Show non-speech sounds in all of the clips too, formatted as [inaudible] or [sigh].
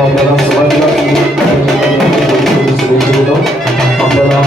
तो आपल्याला सुरुवातीला शुभेच्छा देतो आपल्याला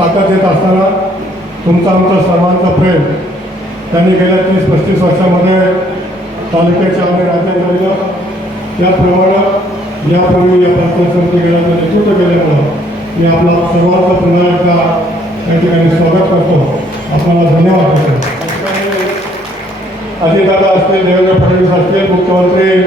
ताकद देत असताना तुमचा आमचा सर्वांचा प्रेम त्यांनी गेल्या तीस पस्तीस वर्षामध्ये तालुक्याच्या आम्ही राज्यात झालेलं त्याप्रमाणे यापूर्वी या प्रार्थना समिती गेल्याचं नेतृत्व केल्यामुळं मी आपला सर्वांचा पुन्हा एकदा या ठिकाणी स्वागत करतो. आपल्याला धन्यवाद देतो. अजितदादा असतील देवेंद्र फडणवीस असतील मुख्यमंत्री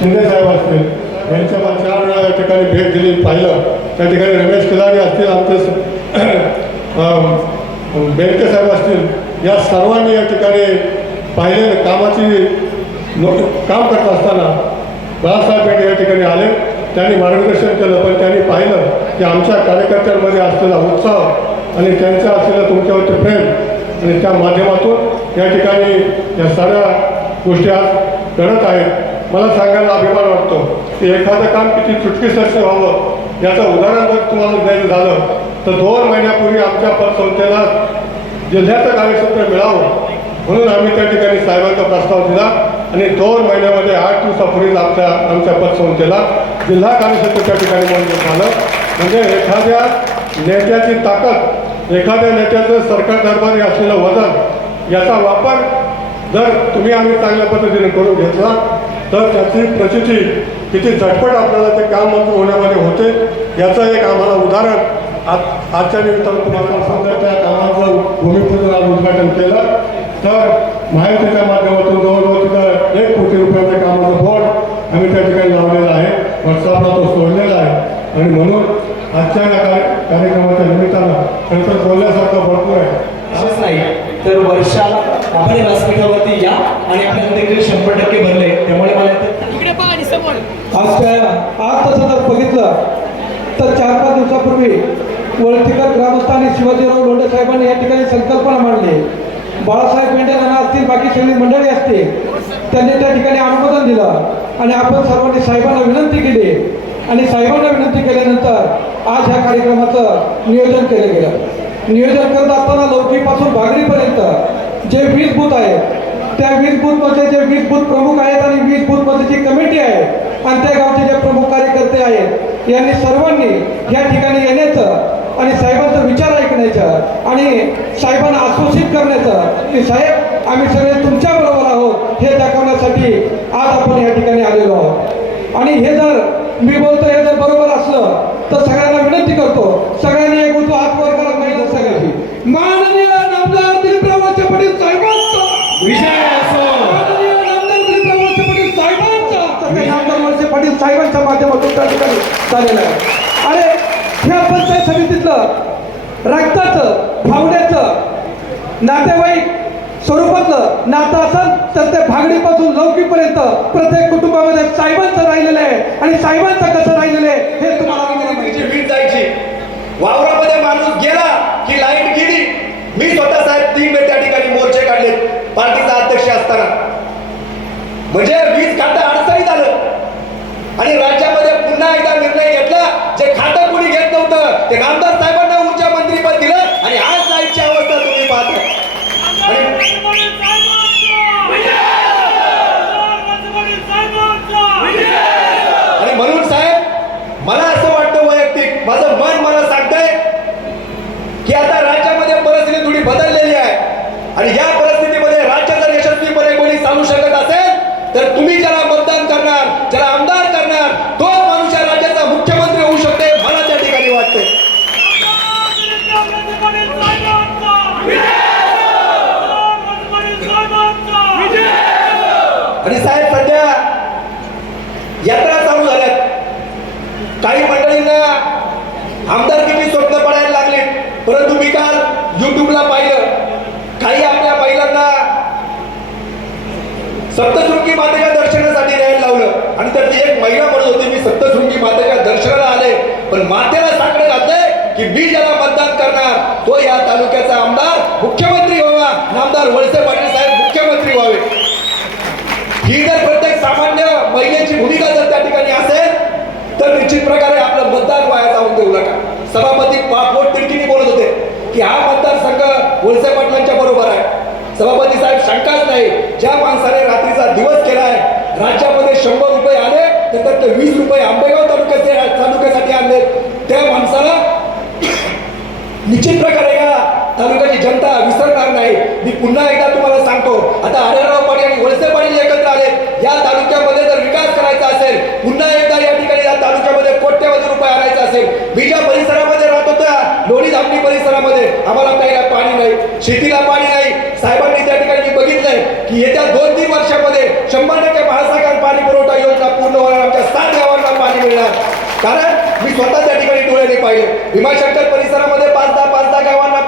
शिंदेसाहेब असतील यांच्या मला चार वेळा या ठिकाणी भेट दिली पाहिलं. त्या ठिकाणी रमेश खिलारी असतील आमचे स- [clears throat] बेनके साहेब असतील या सर्वांनी या ठिकाणी पाहिले कामाची काम करत असताना बाळासाहेब पेठे या ठिकाणी आले. त्यांनी मार्गदर्शन केलं पण त्यांनी पाहिलं की आमच्या कार्यकर्त्यांमध्ये असलेला उत्साह आणि त्यांचं असलेलं तुमच्यावरचे प्रेम आणि त्या माध्यमातून या ठिकाणी या साऱ्या गोष्टी आज घडत आहेत. मला सांगायला अभिमान वाटतो की एखादं काम किती चुटकीसरसे व्हावं याचं उदाहरण जर तुम्हाला द्यायचं झालं तर दोन महिन्यापूर्वी आमच्या पतसंस्थेला जिल्ह्याचं कार्यक्षेत्र मिळावं म्हणून आम्ही त्या ठिकाणी साहेबांचा प्रस्ताव दिला आणि दोन महिन्यामध्ये आठ दिवसापूर्वीच आमच्या आमच्या पतसंस्थेला जिल्हा कार्यक्षेत्र त्या ठिकाणी मंजूर झालं. म्हणजे एखाद्या नेत्याची ताकद एखाद्या नेत्याचं सरकार दरबारी असलेलं वजन याचा वापर जर तुम्ही आम्ही चांगल्या पद्धतीने करून घेतला तर त्याची प्रचिती किती झटपट आपल्याला ते काम होण्यामध्ये होते याचं एक आम्हाला उदाहरण आज आजच्या निमित्तानं तुम्हाला समजा त्या कामाचं भूमिपूजन आज उद्घाटन केलं. तर माहितीच्या माध्यमातून जवळजवळ तिथं एक कोटी रुपयाच्या कामाचं बोर्ड आम्ही त्या ठिकाणी लावलेला आहे व्हॉट्सअपला तो सोडलेला आहे. आणि म्हणून आजच्या या कार्यक्रमाच्या निमित्तानं त्यांचं बोलण्यासारखं भरपूर आहे. असंच नाही तर वर्षाला आपण व्यासपीठावरती या आणि आपल्याला देखील शंभर टक्के भरले त्यामुळे मला इथं इकडे पहा आणि समोर आज काय आज तसं जर बघितलं तर चार पाच दिवसापूर्वी वळतीकर ग्रामस्थ आणि शिवाजीराव लोंढे साहेबांनी या ठिकाणी संकल्पना मांडली. बाळासाहेब पेंडे यांना असतील बाकी सगळी मंडळी असतील त्यांनी त्या ठिकाणी अनुमोदन दिलं. आणि आपण सर्वांनी साहेबांना विनंती केली. आणि साहेबांना विनंती केल्यानंतर आज ह्या कार्यक्रमाचं नियोजन केलं गेलं. नियोजन करत असताना लौकीपासून भागरीपर्यंत जे वीज बूथ आहेत त्या वीस बूथमध्ये जे वीस बूथ प्रमुख आहेत आणि वीस बूथमध्ये जी कमिटी आहे आणि त्या गावचे जे प्रमुख कार्यकर्ते आहेत यांनी सर्वांनी या ठिकाणी येण्याचं आणि साहेबांचा विचार ऐकण्याचं आणि साहेबांना आश्वासित करण्याचं की साहेब आम्ही सगळे तुमच्या बरोबर आहोत हे दाखवण्यासाठी आज आपण या ठिकाणी आलेलो आहोत. आणि हे जर मी बोलतो हे जर बरोबर असलं तर सगळ्यांना विनंती करतो सगळ्यांनी एक उजवा हात वर करा महिला सगळ्यांनी. साहेबांचा नामदार वळसे पाटील साहेबांच्या माध्यमातून त्या ठिकाणी झालेलं आहे. अरे ह्या पंचायत समितीतलं रक्ताचं भावड्याचं नातेवाईक स्वरूपातलं नातं असेल तर ते भागडीपासून लौकीपर्यंत प्रत्येक कुटुंबामध्ये साहेबांचं राहिलेलं आहे. आणि साहेबांचं कसं राहिलेलं आहे हे तुम्हाला आम्हाला वीज जायची. वावरामध्ये माणूस गेला की लाइट गेली. मी स्वतः साहेब तीन वेळ त्या ठिकाणी मोर्चे काढले पार्टीचा अध्यक्ष असताना. म्हणजे वीज खातं अडचणीत आलं आणि राज्यामध्ये पुन्हा एकदा निर्णय घेतला. जे खातं कुणी घेत नव्हतं ते आमदार साहेबांना ऊर्जा मंत्री पद दिलं आणि आज लाईटची अवस्था तुम्ही पाहता. आणि म्हणून साहेब मला असं वाटतं वैयक्तिक माझं मन मला सांगतंय की आता राज्यामध्ये परिस्थिती थोडी बदललेली आहे. आणि या आणि साहेब सध्या यात्रा चालू झाल्यात. काही मंडळींना आमदारकीची स्वप्न पडायला लागले परंतु मी काल युट्यूबला पाहिलं. काही आपल्या महिलांना सप्तशृंगी मातेच्या दर्शनासाठी न्यायला लावलं. आणि त्याची एक महिला म्हणत होती मी सप्तशृंगी मातेच्या दर्शनाला आले पण मातेला साकडं घातलंय की मी ज्याला मतदान करणार तो या तालुक्याचा आमदार मुख्यमंत्री व्हावा. आमदार वळसे पाटील साहेब मुख्यमंत्री व्हावे. ही जर प्रत्येक सामान्य महिलेची भूमिका जर त्या ठिकाणी असेल तर निश्चित प्रकारे आपलं मतदान वाया जाऊन देऊ नका. सभापती पा- पोट तिडकीने बोलत होते की हा मतदारसंघ वळसे पाटलांच्या बरोबर आहे. सभापती साहेब शंकाच नाही ज्या माणसाने रात्रीचा दिवस केला आहे राज्यामध्ये शंभर रुपये आले तर त्यातले वीस रुपये आंबेगाव तालुक्याचे तालुक्यासाठी आणले. त्या माणसाला निश्चित प्रकारे या तालुक्याची जनता विसरणार नाही. मी पुन्हा एकदा तुम्हाला सांगतो आता आढळराव पाटील आणि वळसे पाटील एकत्र या तालुक्यामध्ये जर विकास करायचा असेल पुन्हा एकदा या ठिकाणी या तालुक्यामध्ये कोट्यवधी रुपये आणायचा असेल मी ज्या परिसरामध्ये राहतो त्या लोणी धामणी परिसरामध्ये. आम्हाला प्यायला पाणी नाही शेतीला पाणी नाही. साहेबांनी त्या ठिकाणी बघितलंय की येत्या दोन तीन वर्षामध्ये शंभर टक्के महासागर पाणी पुरवठा योजना पूर्ण होणार आमच्या सात गावांना पाणी मिळणार. कारण मी स्वतः त्या ठिकाणी डोळ्याने पाहिले. भीमाशंकर परिसरामध्ये पाच दहा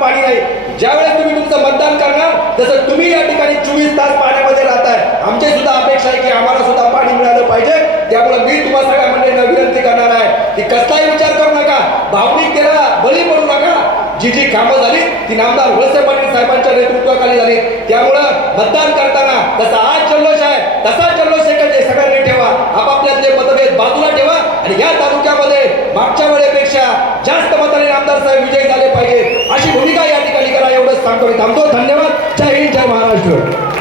पाणी नाही ज्यावेळेस तुम्ही तुमचं मतदान करणार तसं तुम्ही या ठिकाणी चोवीस तास पाण्यामध्ये राहताय आमची सुद्धा अपेक्षा आहे की आम्हाला सुद्धा पाणी मिळालं पाहिजे. त्यामुळे मी तुम्हाला सगळ्या मंडळींना विनंती करणार आहे की कसलाही विचार करू नका. भावनिकतेला बळी पडू नका. जी जी कामं झाली ती नामदार वळसे पाटील साहेबांच्या नेतृत्वाखाली झाली. त्यामुळं मतदान करताना जसा आज जल्लोष आहे तसा जल्लोष सेकंड सगळ्यांनी ठेवा. आपापल्यातले मतभेद बाजूला ठेवा. आणि या तालुक्यामध्ये मागच्या वेळेपेक्षा जास्त मत करतो. थांबतो. धन्यवाद. जय हिंद जय महाराष्ट्र.